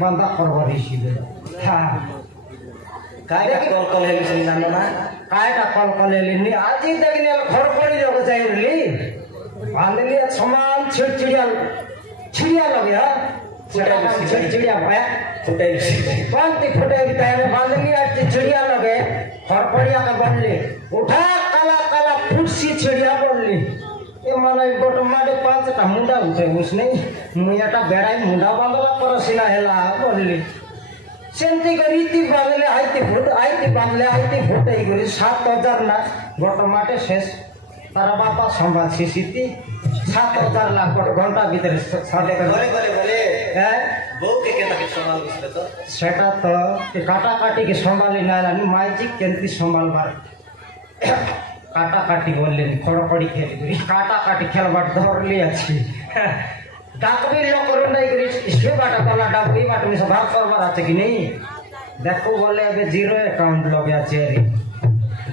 बंदा करवारी हाँ कायदा कॉल कॉल है लिसन ना ना कायदा कॉल कॉल है लिनी आज ही तक ने घर पड़ी लोग चाहिए ली बांधली समान चिड़चिड़िया चिड़िया लग गया चिड़चिड़िया भाया फुटे बांधती फुटे तैयार बांधली आज चिड़िया लगे घर पड़िया का बनले उठा काला काला फुटसी चिड़िया बोलली ये माने गोट माडे पांच टा मुंडा उठे उसने मुयाटा बेड़ाई मुंडा बांधला परसिना हेला बोलली सेंती गरीती बांधले आईती बांधले आईती फुटे गरी 7000 ना गोट माटे शेष तारा बापा संभाल सीसीती 7000 लाख गोट घंटा भीतर सादे कर बोले बोले बोले हैं बो के केता के संभाल बिसले तो सेटा तो के काटा काटी के संभाली नाला माइजी केंती संभाल बार काटा काटी बोलले खड़खड़ी खेली करी काटा काटी खेलबाट धरली अछि डाकबी लोक रुंडाई करी इसके बाटा वाला डाकबी बाट में भाग करबार আছে कि नहीं देखो बोले अबे जीरो अकाउंट लगे আছে रे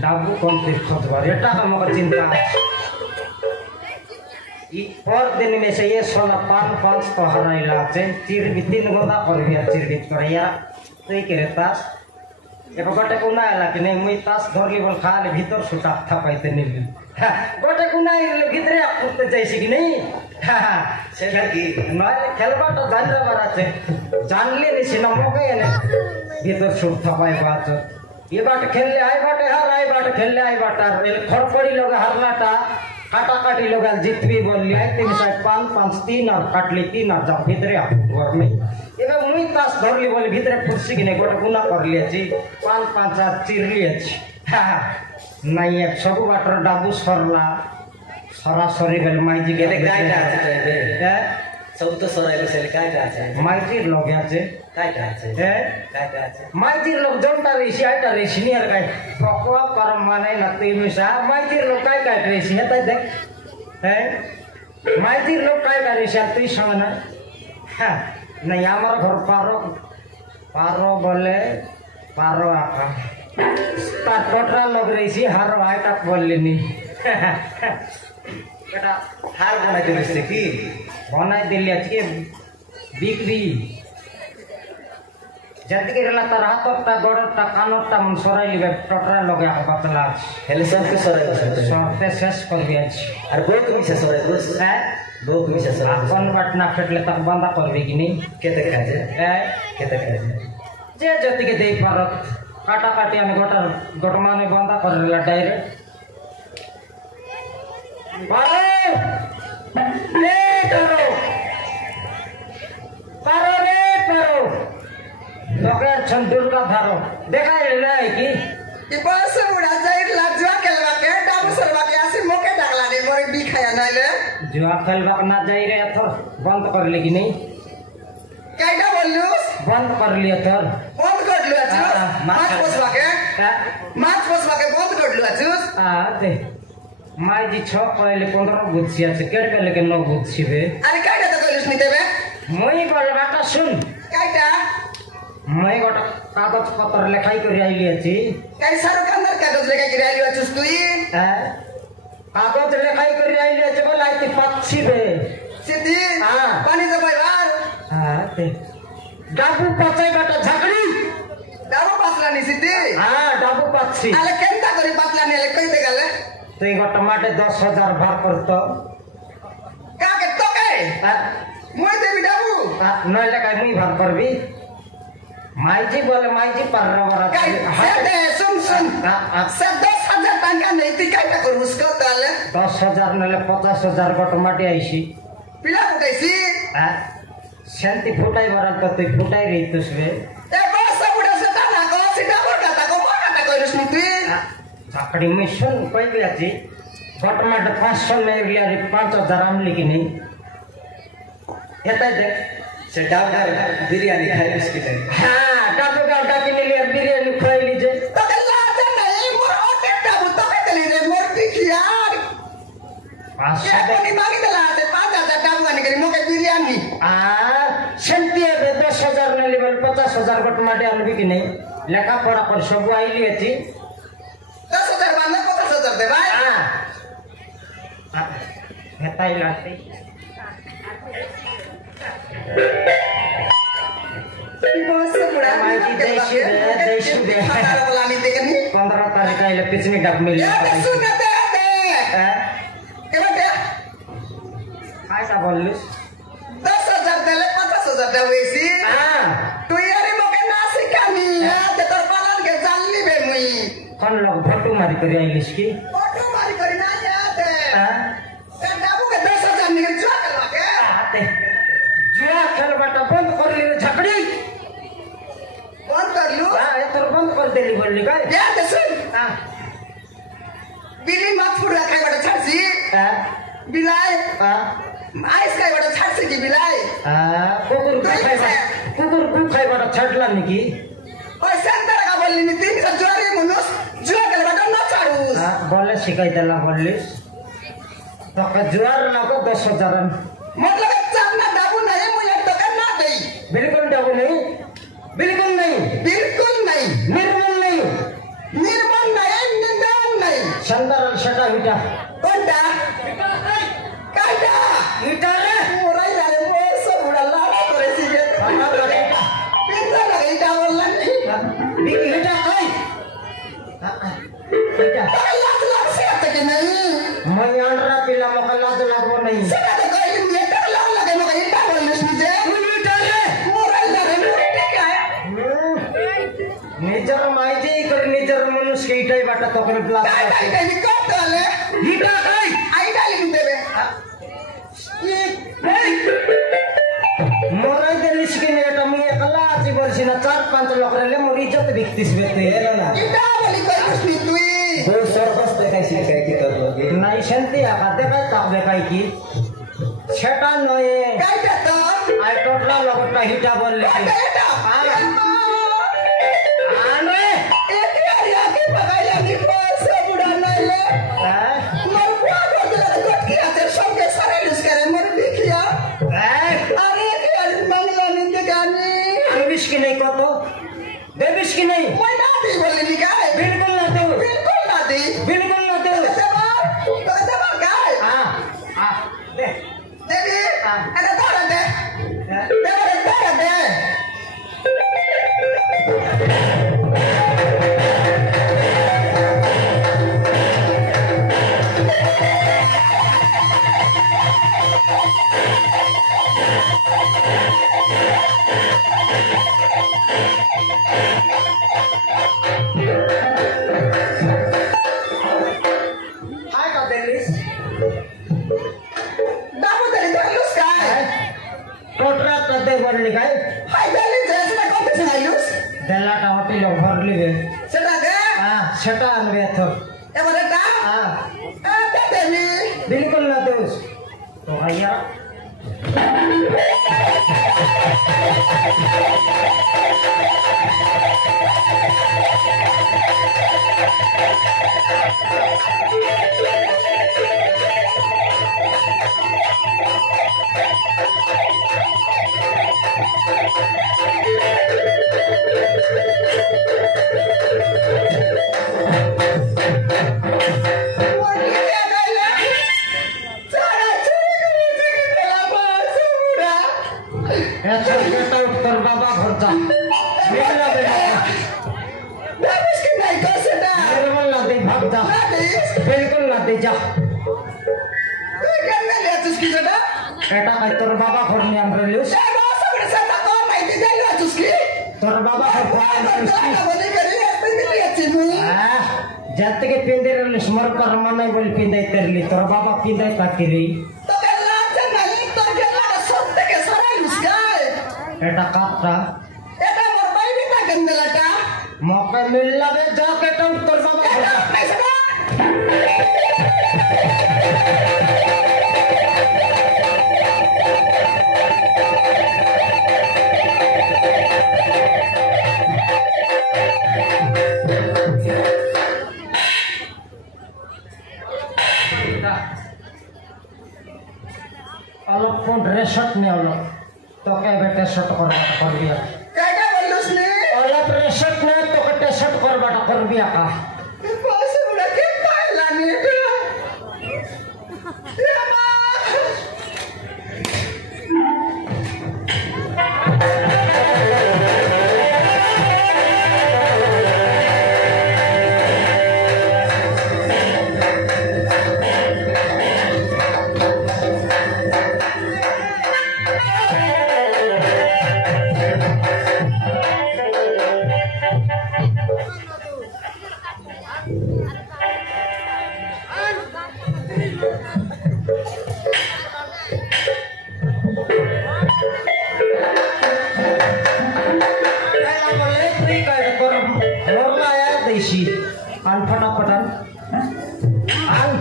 डाबू कोन खोजबार एटा हमर चिंता ई पर दिन में से ये 16 तो हराइला আছে चिर भी 3 गोदा करबी चिर भी करया तो के तास एक बटे को ना आला कि नहीं मुई तास धरली बोल खाले भीतर सुटा था पाइते नहीं गोटे कुनाई भितरे आपते जाइसी कि नहीं সেটা কি নয় খেলবাটা জানবার আছে জানলে নিছি না মকে এনে ভিতর সুর থাপাই বাত ये बाट खेलले आई बाटे हार आई बाट खेलले आई बाट खड़खड़ी लोग हारलाटा काटा काटी लोग जितवी बोलली आई 3 साइड 5 5 3 और काटली 3 और जब भीतरे घर में एबे मुई तास धरली बोली भीतरे फुर्सी कि नहीं गोटे गुना कर लिएछि 5 5 और चिरली अछि नहीं एक सब बाटर डाबू सरला सरासरी बेल माइजी গেলে কাইটা আছে সব তো সরাই বসে কাইটা আছে माइजी लोग আছে কাইটা আছে কাইটা আছে माइजी लोग जोंटा रेसी आइटा रेसी नहीं हर काय पकवा पर माने नती मिसा माइजी लोग काय रेसी है देख है माइजी लोग काय रेसी तू संग ना हां नहीं हमारा घर पारो पारो बोले पारो आका ता टोटरा लोग रेसी हारो आइटा बोलली बेटा হার বানাইতে বসে কি बनाई दिल्ली आज के बिक्री जल्दी के रला तार हाथटा गोड़टा कानटा मन सराई लिबे टटरा लगे बतला হেলে সবকে সরাই বসে सरते शेष कर दिया আর বউ তুমি শেষ সরাই বস है বউ তুমি শেষ সরাই अपन बटना फेटले तक बंदा करबे कि नहीं কেতে খাজে है কেতে খাজে जे जति के देई पारत काटा काटी आने गोटमा ने बंदा करला डायरेक्ट ले करो पारो रे पारो लोके छन दुर्गा धारो देखा ले की कि बस उड़ा जाई लाजवा केलवा के डाबू सरवा के आसी मोके डागला रे मोरे बी खाया नाइले जुआ खेलबा ना जाई रे थो बंद कर ले कि नहीं काइटा बोललुस बंद कर लिया थर बंद कर लियो अचुस माछ पोसवा के बंद कर लियो अचुस आ दे माई जी 6 पहले 15 गुच्छी আছে केड़ पे लेके 9 गुच्छी बे अरे काइटा तो कइलुस नि देबे মই বল বাটা শুন काइटा মই গোটা কাগজ পত্র লেখাই করে আইলি আছি काइ सारो कंदर कागज लेके गिरा लियो अचुस तुई कागज लेखाई कर आइले छे बोला आइते पक्षी बे सिद्धि हां पानी दे भाई बार हां ते डाबू पचाई बाटा झगड़ी डाबू पासला नि सिद्धि हां डाबू पक्षी अले केंता करी पासला नि ले कई दे गले तो ये टमाटे 10,000 भार करतो का के तो के मोय देबी डाबू नय लगा मुई भार करबी माईजी बोले माईजी पर रवरा दे सुन सब 10,000 टका नहीं ती काइटा कर उसको ताले 10,000 नले 50,000 को टमाटे आईसी पिला फुटाइसी शांति फुटाई बरा तो तू फुटाई रही तुसबे ए बस बुढ़ा से ता को सीधा बोटा ता को मोटा ता कइलुस नि तुई चाकड़ी में सुन कोई भी आजी टमाटर 500 में लिया 5,000 आम लेकिन नहीं देख সে ডাবগার বিরিয়ানি খাই বিস্কিট हाँ डाबू गाड़ा के लिए बिरयानी खाई लीजिए तो के लाते नहीं मोर ओटे डाबू तो के दली रे मोर पिखियार ये कोनी मांगी दला ते 5,000 डाबू आने करी मोके बिरयानी सेंती है 10,000 ने लेवल 50,000 को टमाटे आलू की नहीं लेखा पड़ा पर सब आई लिए थी 10,000 बांधे 50,000 दे भाई हेता ही लाते बस बुढ़ा माईजी देश दे खाना वाला नहीं देखनी 15 तारीख का ले पिछली डब मिली ये सुन दे दे के बेटा ऐसा बोलिस 10,000 दे ले 50,000 दे वैसी हां तू यारी मोके ना सिखानी है ते तोर पालन के जानली बे मुई कौन लोग फोटो मारी कर आइलिस की फोटो मारी करी ना याद है हां ए डाबू के 10,000 निकल जो करवा के आते जुआ खेल बाटा बंद कर ली झगड़ी बंद कर लू हां ये तो बंद कर देली बोलली का याद है सुन हां बिली मत फुड़ रखा बड़ा छासी हां बिलाई हां आइस का बड़ा छासी की बिलाई कुकुर को खाई बड़ा छटला निकी ओए सेंटर का बोलली नि 300 जोरी मनुस जुआ के बड़ा ना चाड़ू बोले शिकाई देला बोलिस तो का जुआर लगो 10,000 मतलब चापना डाबू नहीं मुझे तो करना दई बिल्कुल डाबू नहीं बिल्कुल नहीं बिल्कुल नहीं निर्मल नहीं निर्मल नहीं निर्मल नहीं संदर शटा विटा कोंडा काटा विटा रे पूरा यार वो सब बड़ा लाड़ा करे सीधे पिंजरा लगे क्या बोलना नहीं विटा कोई विटा लाख लाख से तक नहीं নাই সেটা তো কইলি এটা লাগে মগে এটা বলিস নিজে তুই ইটারে মোরাল লাগে মুড়ি খায় নিজের মাইজেই করে নিজের মানুষকে এটাই বাটা তখন ব্লাস কাই কত হলে ইটা খাই আইডা লিখে দেবে মরাই দিলিস কিনে এটা মুই একলা আছি বলছি না 4-5 লোক রেলে মোর ইজ্জত দেখতিস বেতে এলো না এটা বলি কইছিস নি তুই বউ সর্বস্ত দেখাইছি কাই কি তোর লগে নাই শান্তি আকা দেখাই তাক দেখাই কি সেটা নয় কাইটা তো আই টোটলা লগটা হিটা বললে কাইটা এটা আরে এটি আরিয়া কি পাগাইলা নি পাশে বুড়া নাইলে মোর বুয়া করতে কত কি আছে সঙ্গে সারা লুস করে মোর দেখিয়া আরে কি আর বাংলা নিতে গানি দেবিস কি নাই কত দেবিস কি নাই ওই না দি বলি নি গায় বিলকুল না দেব বিলকুল না দি বিলকুল না দেব তো গায় দে দেবি এটা ধরে দে ধরে দে হাই কা দেলিস দাবো দে লুস গায় টোটলা তো দে বললি গাই হাই দেলি যেটা কত চাইলুস দেলাটা হোটেল ভরলি বে সেটা দে সেটা আনবে তো এবার এটা দেবি बिल्कुल ना दो तो भैया ऐसा बेटा उत्तर बाबा भरता मेरा बेटा मेरे मन ना दे भाग जा बिल्कुल ना दे जा बेटा का तोर बाबा भरने हम रलिस तोर बाबा जत के पिंदे रलिस मर पर मने बोल पिंदे तरली तोर बाबा पिंदे ताकिरी এটা কাটটা এটা মোর বাইরে না গন্ডলাটা মৌকা মিললা বে যা কেটা উত্তর বাবা অলপ কোন রেশট নে অলপ তোকে বেটা শট করবি কাকা বললুস নি অলপ রেশট নে তোকে টেশট করবাটা করবি আকা পাশে বুড়া কে পাইলা নি এটা ইয়ামা आन फटाफटन आन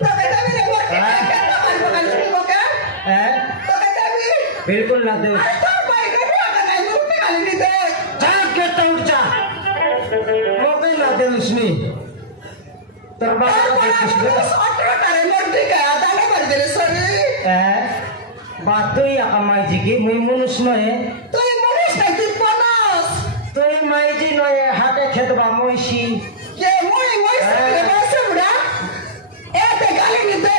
তোকে দাবি রে মোর কেন মারবো কাল তোকে তোকে দাবি बिल्कुल ना दे তোর ভাই গড়া না মুক্তি খালি নি দে जा के उठ जा मौके ना दे उसने तेरे बाबा को देखिस ले অট্টারে মোর ঠিক আছে দানে মার দিলে সরি बात तो या कमाई जी की मुई मनुष्य नहे তুই মরিস না তুই পনস तो माई जी नहे हाटे खेतबा मोइसी কে মই সরে বসে বুড়া এতে গালি নি দে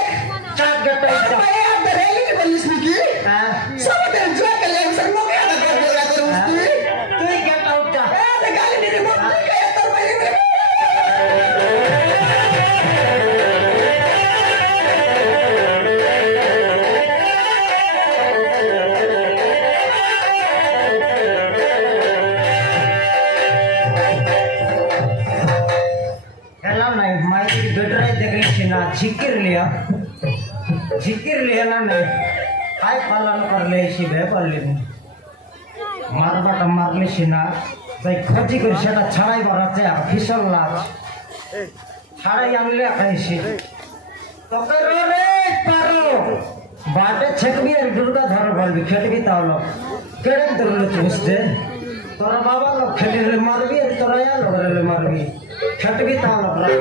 जा के उठ जा ভাই আর রেলি নি বলিস নাকি সবদের জয় কে লেম সর মোকে না করে বলা করুস তুই तू गेट आउट जा এতে গালি নি রে মোর ঠিক আছে তোর ভাই জিকির লিহেলা নেই काय पालन करले शिबे পারলিনি মারবাটা মারলি সিনা তাই খজি করে সেটা ছাড়াই বাড়াচ্ছে আর ফিসল লাচ ছাড়াই আনলে খাইছি তোকে রে পারো বাটে ছেকবি আর দুর্গা ধর বলবি খেলবি তাহলে কেড়ে ধরলে বুঝতে তোরা বাবা লোক খেলিলে মারবি আর তোরা লোক মারবি খেটবি তাহলে